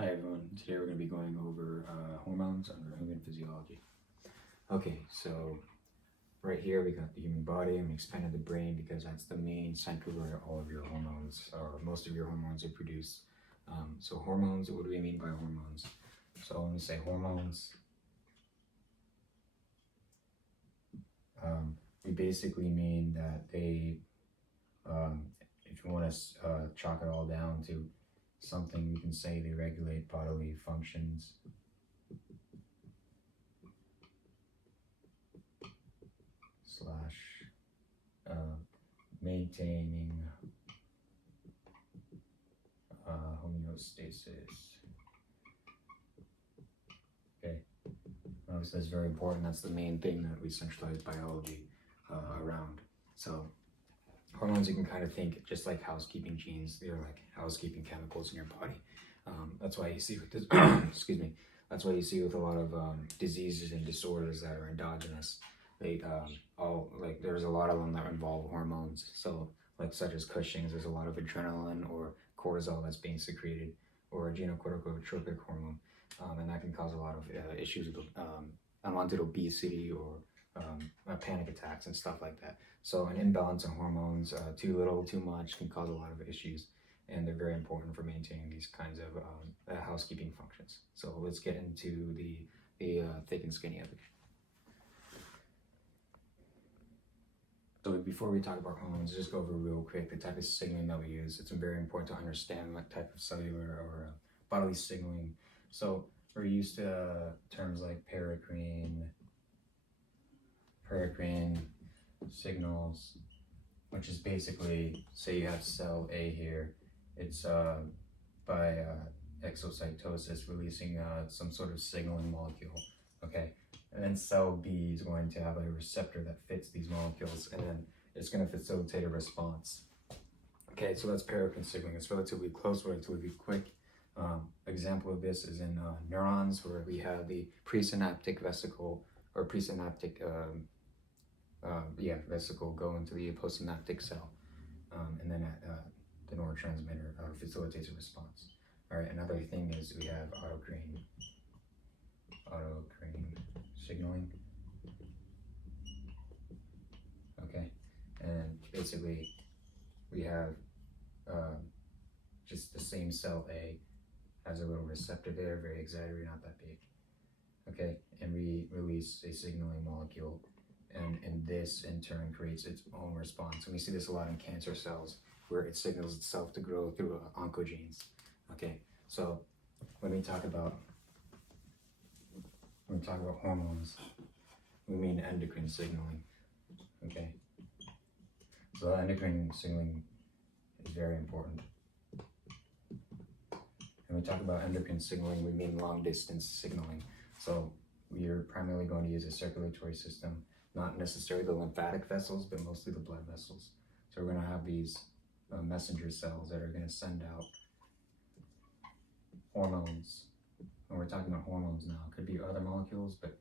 Hi everyone, today we're going to be going over hormones under human physiology. Okay, so right here we got the human body, and we expanded the brain because that's the main center where all of your hormones, or most of your hormones, are produced. So hormones, what do we mean by hormones? So when we say hormones, we basically mean that they, if you want to chalk it all down to something, we can say they regulate bodily functions. Maintaining homeostasis. Okay, so that's very important. That's the main thing that we centralize biology around. So hormones, you can kind of think just like housekeeping genes. They're like housekeeping chemicals in your body. That's why you see with this, excuse me. That's why you see with a lot of diseases and disorders that are endogenous. They there's a lot of them that involve hormones. So like such as Cushing's, there's a lot of adrenaline or cortisol that's being secreted, or adrenocorticotropic hormone, and that can cause a lot of issues with unwanted obesity or panic attacks and stuff like that. So an imbalance in hormones, too little, too much, can cause a lot of issues, and they're very important for maintaining these kinds of housekeeping functions. So let's get into the thick and skinny of it. So before we talk about hormones, just go over real quick the type of signaling that we use. It's very important to understand what type of cellular or bodily signaling. So we're used to terms like paracrine signals, which is basically, say you have cell A here, it's by exocytosis releasing some sort of signaling molecule, okay? And then cell B is going to have a receptor that fits these molecules, and then it's going to facilitate a response. Okay, so that's paracrine signaling. It's relatively close, relatively quick. Example of this is in neurons, where we have the presynaptic vesicle, or presynaptic vesicle go into the postsynaptic cell, and then the neurotransmitter facilitates a response. All right, another thing is we have autocrine signaling. Okay, and basically we have just the same cell A has a little receptor there, very exaggerated, not that big. Okay, and we release a signaling molecule, and this in turn creates its own response. And we see this a lot in cancer cells, where it signals itself to grow through oncogenes. Okay, so when we talk about hormones, we mean endocrine signaling. Okay, so endocrine signaling is very important. When we talk about endocrine signaling, we mean long distance signaling. So we are primarily going to use a circulatory system, not necessarily the lymphatic vessels, but mostly the blood vessels. So we're going to have these messenger cells that are going to send out hormones. When we're talking about hormones now, it could be other molecules, but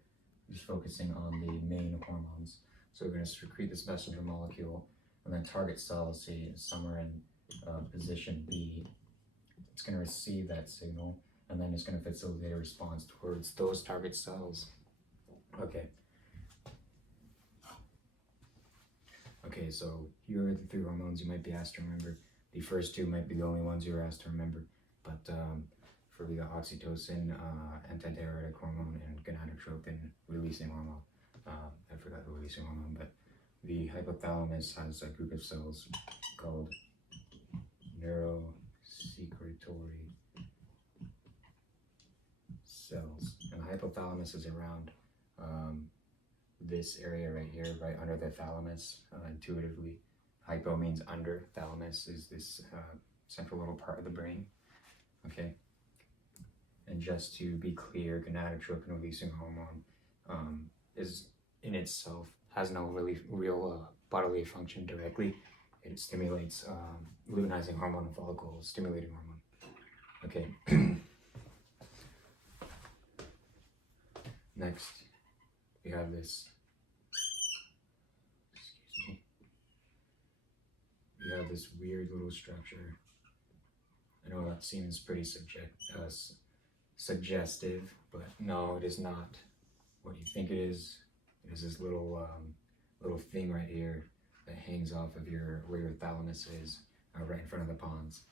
just focusing on the main hormones. So we're going to secrete this messenger molecule, and then target cells, say somewhere in position B. It's going to receive that signal, and then it's going to facilitate a response towards those target cells. Okay. Okay, so here are the three hormones you might be asked to remember. The first two might be the only ones you're asked to remember, but for the oxytocin, antidiuretic hormone, and gonadotropin releasing hormone. I forgot the releasing hormone, but the hypothalamus has a group of cells called neurosecretory cells, and the hypothalamus is around this area right here, right under the thalamus. Intuitively, hypo means under, thalamus is this central little part of the brain. Okay, and just to be clear, gonadotropin releasing hormone is in itself has no really real bodily function directly. It stimulates luteinizing hormone and follicle stimulating hormone. Okay. Next, we have this. Excuse me. We have this weird little structure. I know that seems pretty suggestive, but no, it is not what you think it is. It is this little thing right here that hangs off of where your thalamus is, right in front of the pons.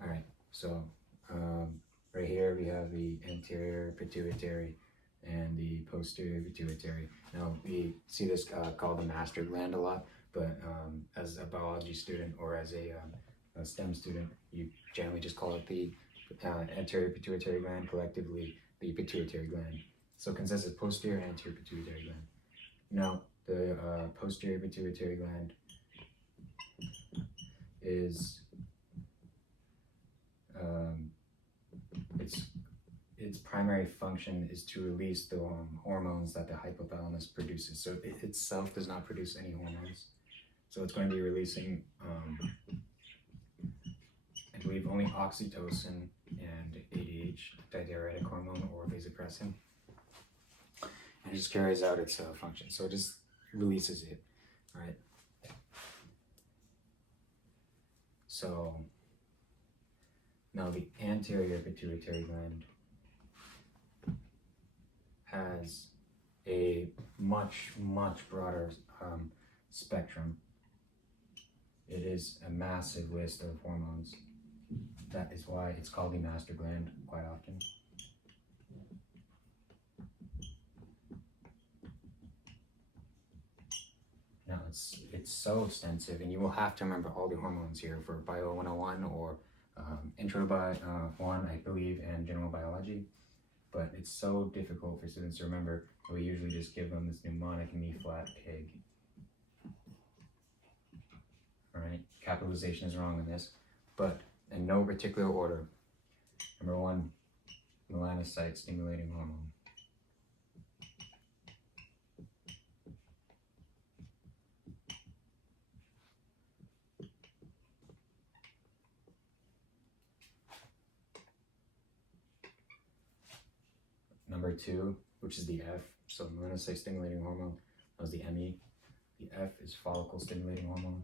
All right, so right here we have the anterior pituitary and the posterior pituitary. Now we see this called the master gland a lot, but as a biology student or as a STEM student, you generally just call it the anterior pituitary gland, collectively the pituitary gland. So it consists of posterior and anterior pituitary gland. Now the posterior pituitary gland is its primary function is to release the hormones that the hypothalamus produces. So it itself does not produce any hormones. So it's going to be releasing, I believe, only oxytocin and ADH, diuretic hormone, or vasopressin. And it just carries out its function. So it just releases it, right? So now the anterior pituitary gland has a much broader spectrum. It is a massive list of hormones. That is why it's called the master gland quite often. Now it's so extensive, and you will have to remember all the hormones here for Bio 101 or Intro to Bio 1, I believe, and General Biology. But it's so difficult for students to remember. We usually just give them this mnemonic me-flat pig. All right, capitalization is wrong in this, but in no particular order. Number 1, melanocyte stimulating hormone. Number 2, which is the F, so melanocyte stimulating hormone, that was the ME. The F is follicle stimulating hormone.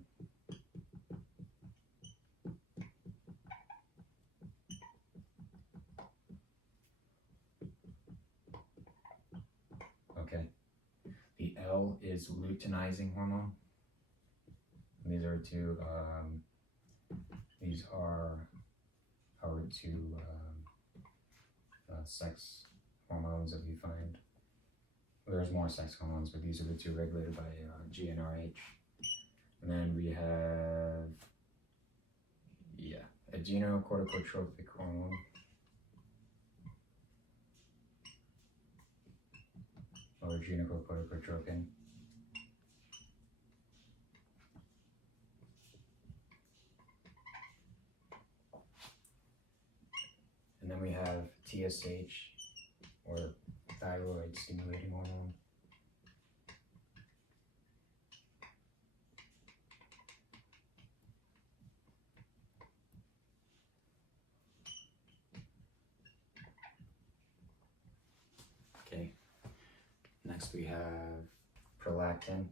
Okay. The L is luteinizing hormone. And these are our two sex hormones that we find. There's more sex hormones, but these are the 2 regulated by GnRH. And then we have, adrenocorticotropic hormone. Or adrenocorticotropin. And then we have TSH, or thyroid stimulating hormone. Okay. Next we have prolactin.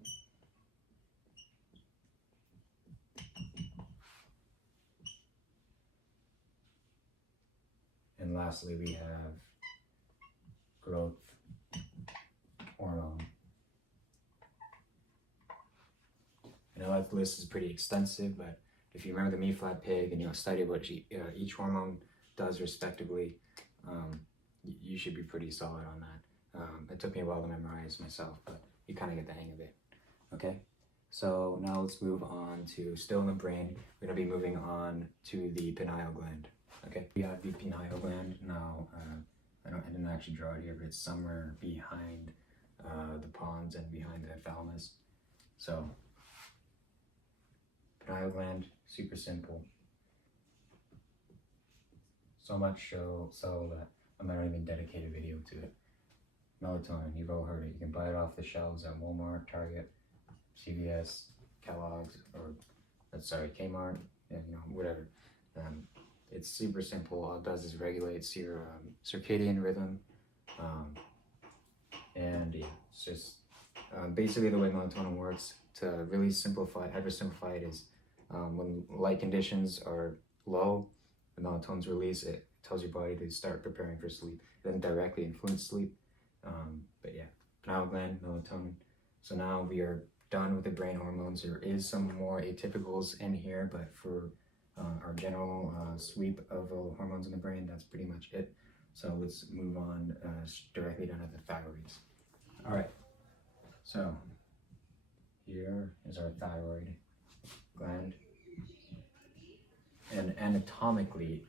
And lastly we have growth hormone. I know that list is pretty extensive, but if you remember the me-flat pig and study what each hormone does respectively, you should be pretty solid on that. It took me a while to memorize myself, but you kind of get the hang of it. Okay, so now let's move on to, still in the brain, we're going to be moving on to the pineal gland. Okay, we have the pineal gland now. I didn't actually draw it here, but it's somewhere behind the pons and behind the thalamus. So, pineal gland, super simple. So much so that I might not even dedicate a video to it. Melatonin, you've all heard it. You can buy it off the shelves at Walmart, Target, CVS, Kellogg's, or Kmart, whatever. It's super simple. All it does is regulates your circadian rhythm, and yeah, it's just basically the way melatonin works. To really hypersimplify it is when light conditions are low, the melatonin's released. tells your body to start preparing for sleep. It doesn't directly influence sleep, but yeah. Pineal gland, melatonin. So now we are done with the brain hormones. There is some more atypicals in here, but for our general sweep of hormones in the brain, that's pretty much it. So let's move on directly down to the thyroids. All right, so here is our thyroid gland, and anatomically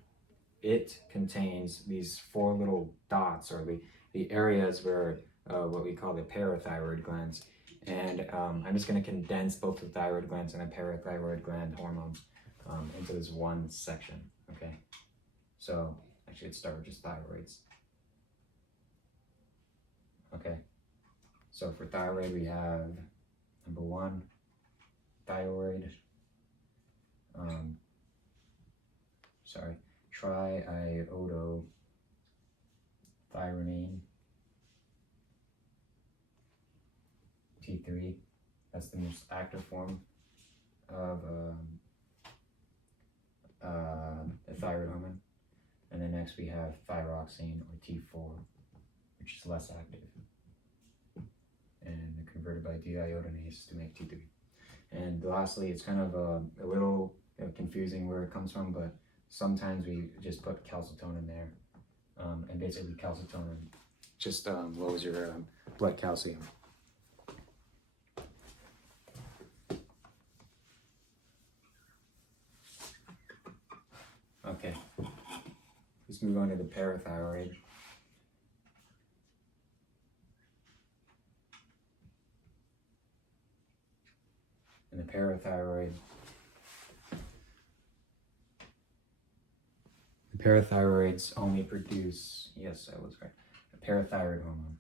it contains these 4 little dots, or the areas where what we call the parathyroid glands. And I'm just going to condense both the thyroid glands and the parathyroid gland hormones into this one section, okay? So actually let's start with just thyroids. Okay, so for thyroid we have number 1, thyroid, triiodothyronine, T3. That's the most active form of the thyroid hormone. And then next we have thyroxine, or T4, which is less active, and converted by deiodinase to make T3. And lastly, it's kind of a little confusing where it comes from, but sometimes we just put calcitonin there, and basically calcitonin just lowers your blood calcium. Okay, let's move on to the parathyroid. And the parathyroids only produce, yes, I was right, a parathyroid hormone.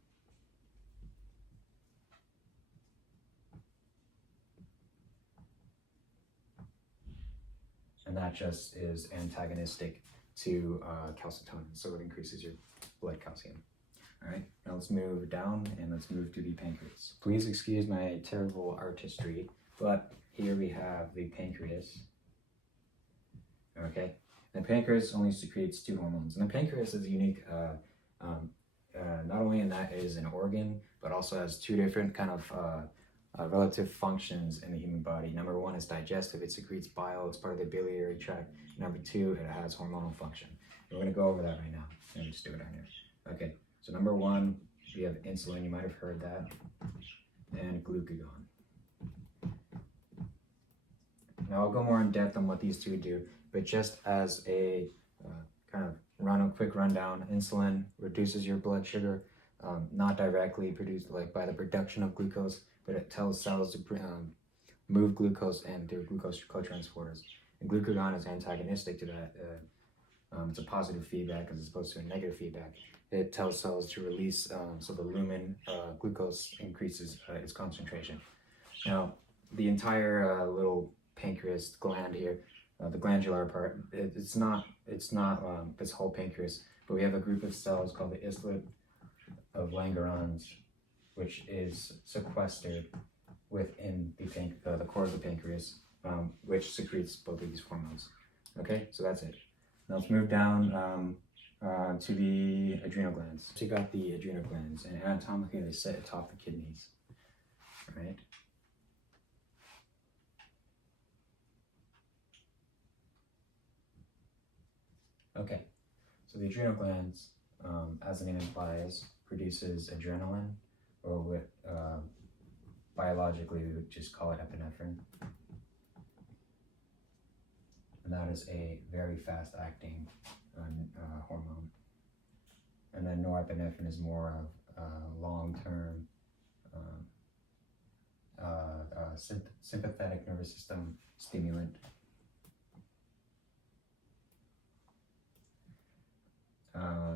And that just is antagonistic to calcitonin, so it increases your blood calcium. All right, now let's move down and let's move to the pancreas. Please excuse my terrible artistry, but here we have the pancreas. Okay, the pancreas only secretes 2 hormones, and the pancreas is unique. Not only in that it is an organ, but also has 2 different kind of relative functions in the human body. Number 1 is digestive. It secretes bile. It's part of the biliary tract. Number 2, it has hormonal function. We're going to go over that right now. Let me just do it on here. Okay, so number 1, we have insulin. You might have heard that, and glucagon. Now I'll go more in depth on what these 2 do, but just as a kind of quick rundown, insulin reduces your blood sugar, not directly produced like by the production of glucose, but it tells cells to move glucose and through glucose cotransporters. And glucagon is antagonistic to that. It's a positive feedback as opposed to a negative feedback. It tells cells to release, so the lumen glucose increases its concentration. Now, the entire little pancreas gland here, the glandular part, it's not this whole pancreas, but we have a group of cells called the islet of Langerhans, which is sequestered within the core of the pancreas, which secretes both of these hormones. Okay, so that's it. Now let's move down to the adrenal glands. So you got the adrenal glands, and anatomically they sit atop the kidneys, right? Okay, so the adrenal glands, as the name implies, produces adrenaline, or what biologically we would just call it epinephrine. And that is a very fast-acting hormone. And then norepinephrine is more of long-term sympathetic nervous system stimulant.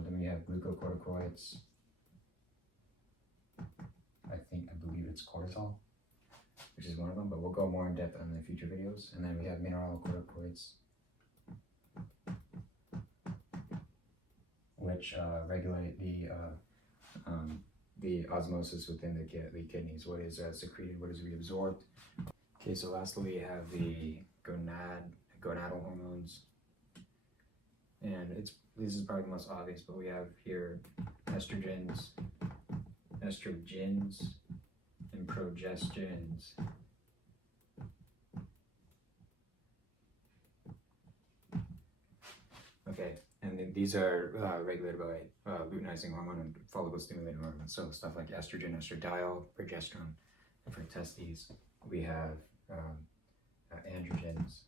Then we have glucocorticoids. I believe it's cortisol, which is one of them, but we'll go more in depth on the future videos. And then we have mineralocorticoids, which regulate the osmosis within the kidneys. What is secreted, what is reabsorbed. Okay, so lastly we have the gonadal hormones. and this is probably the most obvious, but we have here estrogens, and progesterons. Okay, and then these are regulated by luteinizing hormone and follicle-stimulating hormone. So stuff like estrogen, estradiol, progesterone. And for testes, we have androgens,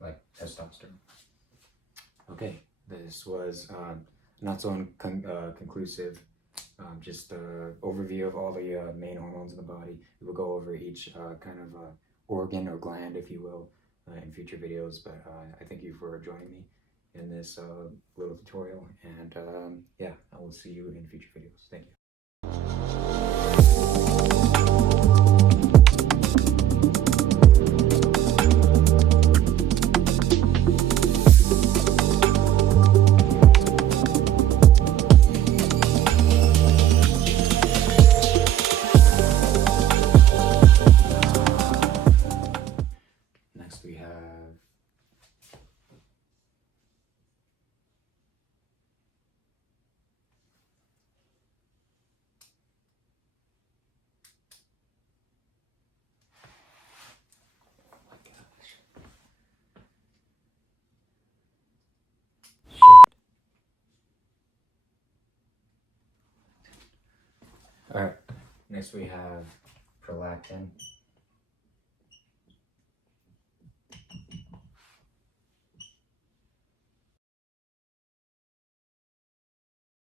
like testosterone. Okay, this was not so conclusive. Just an overview of all the main hormones in the body. We will go over each kind of organ or gland, if you will, in future videos. But I thank you for joining me in this little tutorial. And yeah, I will see you in future videos. Thank you. Next we have All right, next we have prolactin.